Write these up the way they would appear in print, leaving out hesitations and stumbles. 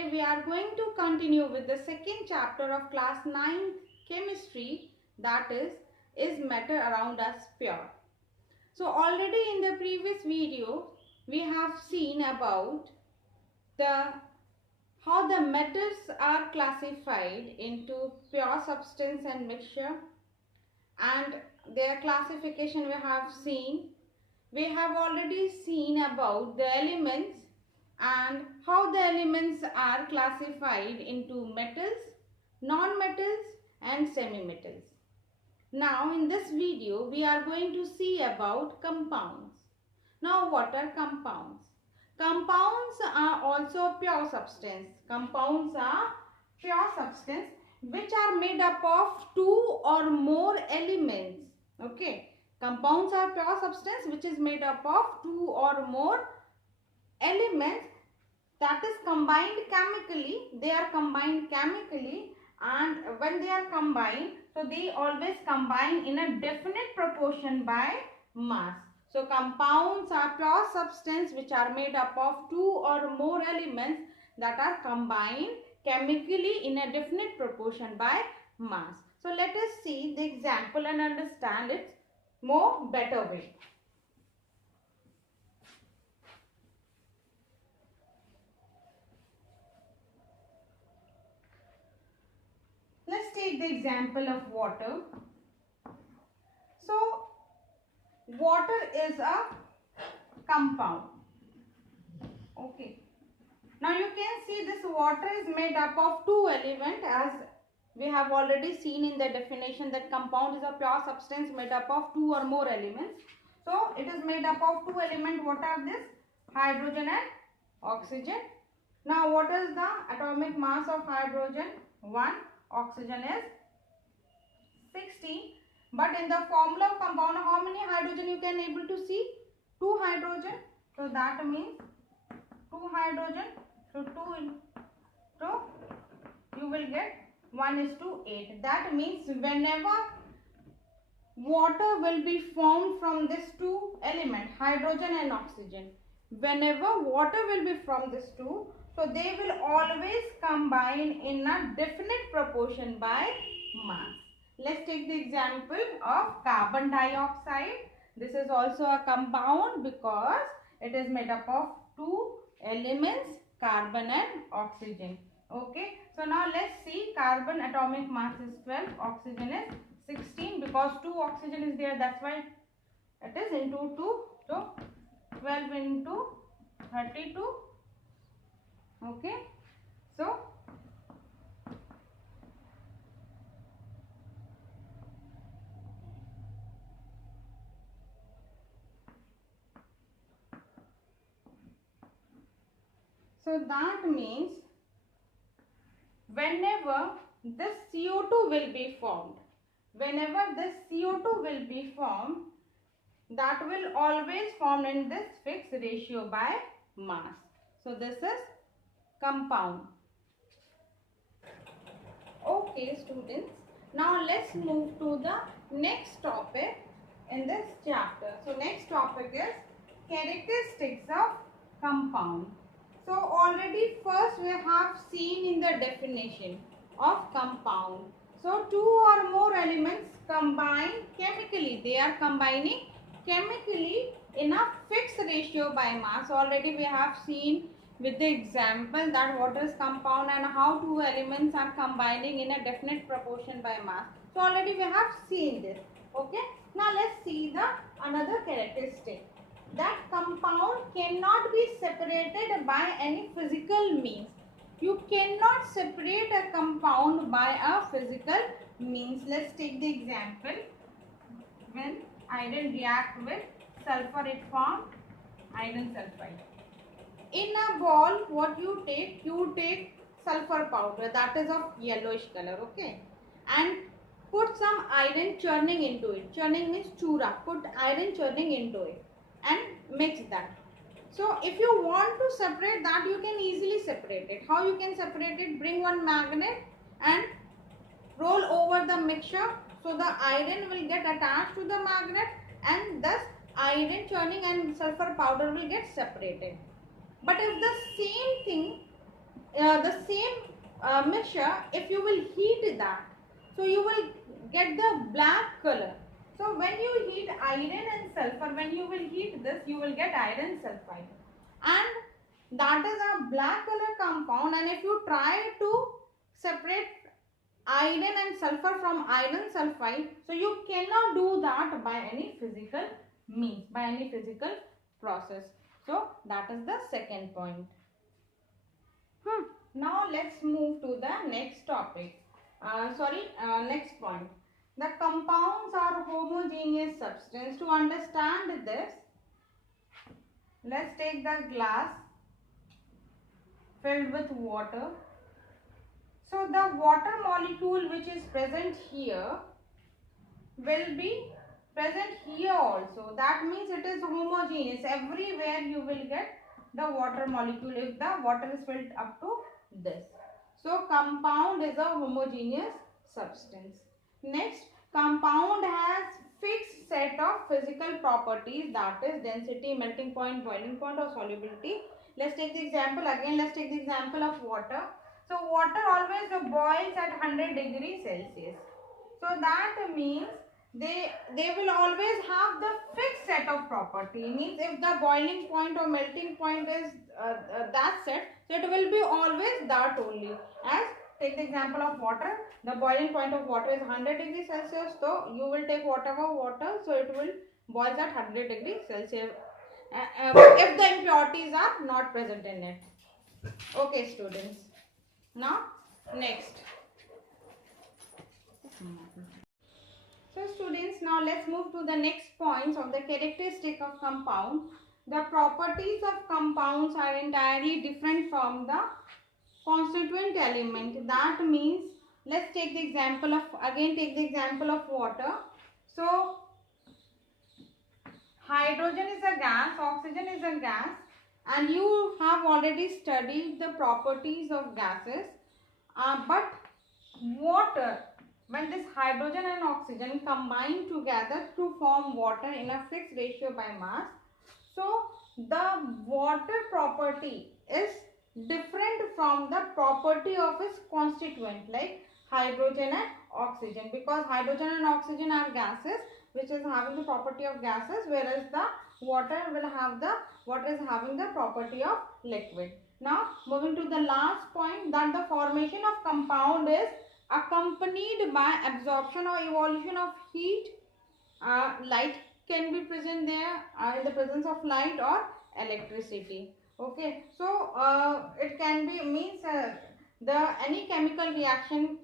today we are going to continue with the second chapter of class 9 chemistry, that is matter around us pure? So already in the previous video we have seen about the how the metals are classified into pure substance and mixture, and their classification we have seen. We have already seen about the elements and how the elements are classified into metals, non-metals and semi-metals. Now in this video we are going to see about compounds. Now what are compounds? Compounds are also pure substance. Compounds are pure substance which are made up of two or more elements. Okay. Compounds are pure substance which is made up of two or more elements that is combined chemically. They are combined chemically, and when they are combined, so they always combine in a definite proportion by mass. So compounds are pure substance which are made up of two or more elements that are combined chemically in a definite proportion by mass. So let us see the example and understand it more better way. Let's take the example of water. So water is a compound. Okay. Now you can see this water is made up of two elements, as we have already seen in the definition that compound is a pure substance made up of two or more elements. So it is made up of two elements. What are this? Hydrogen and oxygen. Now what is the atomic mass of hydrogen? 1. Oxygen is 16. But in the formula of compound, how many hydrogen you can able to see? 2 hydrogen. So that means 2 hydrogen. So 2 into you will get 1:8. That means whenever water will be formed from these two elements, hydrogen and oxygen, whenever water will be from these two, so they will always combine in a definite proportion by mass. Let's take the example of carbon dioxide. This is also a compound because it is made up of two elements, carbon and oxygen. Okay, so now let's see. Carbon atomic mass is 12, oxygen is 16, because 2 oxygen is there, that's why it is into 2. So 12 into 32. Okay, so that means whenever this CO2 will be formed, that will always form in this fixed ratio by mass. So this is compound. Okay students, now let's move to the next topic in this chapter. So next topic is characteristics of compound. So already first we have seen in the definition of compound. So two or more elements combine chemically. They are combining chemically in a fixed ratio by mass. Already we have seen with the example that what is compound and how two elements are combining in a definite proportion by mass. So already we have seen this. Okay. Now let's see the another characteristic. That compound cannot be separated by any physical means. You cannot separate a compound by a physical means. Let's take the example. When iron react with sulfur, it forms iron sulfide. In a ball, what you take sulfur powder, that is of yellowish color, okay, and put some iron churning into it. Churning means chura. Put iron churning into it and mix that. So if you want to separate that, you can easily separate it. How you can separate it? Bring one magnet and roll over the mixture, so the iron will get attached to the magnet, and thus iron churning and sulfur powder will get separated. But if the same thing the same mixture, if you will heat that, so you will get the black color. So when you heat iron and sulfur, when you will heat this, you will get iron sulfide, and that is a black color compound. And if you try to separate iron and sulfur from iron sulfide, so you cannot do that by any physical means, by any physical process. So that is the second point. Now let's move to the next topic. Next point. The compounds are homogeneous substance. To understand this, let's take the glass filled with water. So the water molecule which is present here will be present here also. That means it is homogeneous. Everywhere you will get the water molecule if the water is filled up to this. So compound is a homogeneous substance. Next, compound has fixed set of physical properties, that is density, melting point, boiling point or solubility. Let's take the example again. Let's take the example of water. So water always boils at 100 degrees Celsius. So that means they will always have the fixed set of property. Means if the boiling point or melting point is that set, so it will be always that only. As take the example of water, the boiling point of water is 100 degrees Celsius, so you will take whatever water, so it will boil at 100 degrees Celsius if the impurities are not present in it. Okay students, now next. So students, now let's move to the next points of the characteristic of compound. The properties of compounds are entirely different from the constituent element. That means, let's take the example of, again take the example of water. So hydrogen is a gas, oxygen is a gas, and you have already studied the properties of gases. But water, when this hydrogen and oxygen combine together to form water in a fixed ratio by mass, so the water property is different from the property of its constituent like hydrogen and oxygen, because hydrogen and oxygen are gases which is having the property of gases, whereas the water is having the property of liquid. Now moving to the last point, that the formation of compound is accompanied by absorption or evolution of heat. Light can be present there in the presence of light or electricity. Okay, so it can be means any chemical reaction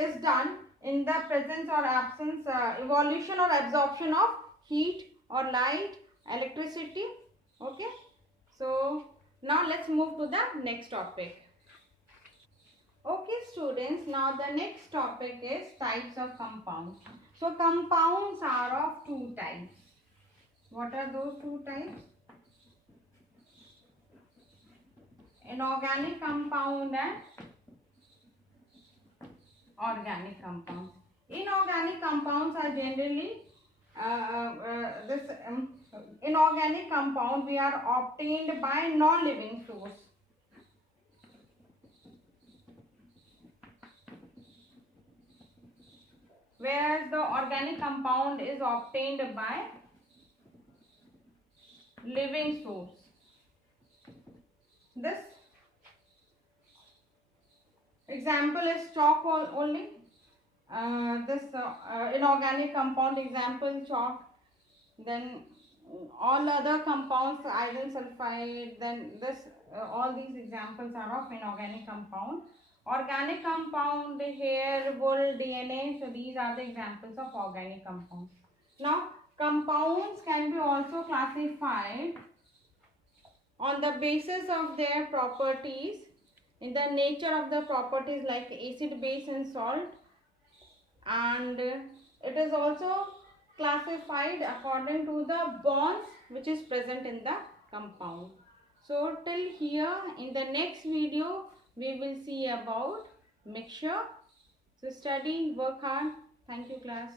is done in the presence or absence, evolution or absorption of heat or light, electricity. Okay, so now let's move to the next topic. Okay students, now the next topic is types of compounds. So compounds are of two types. What are those two types? Inorganic compound and organic compounds. Inorganic compounds are generally inorganic compound we are obtained by non-living source. Whereas the organic compound is obtained by living source. This example is chalk only. This inorganic compound example chalk, then all other compounds iron sulfide, then this all these examples are of inorganic compound. Organic compound, hair, wool, DNA, so these are the examples of organic compounds. Now compounds can be also classified on the basis of their properties, in the nature of the properties like acid, base and salt, and it is also classified according to the bonds which is present in the compound. So till here, in the next video we will see about mixture. So study, work hard. Thank you class.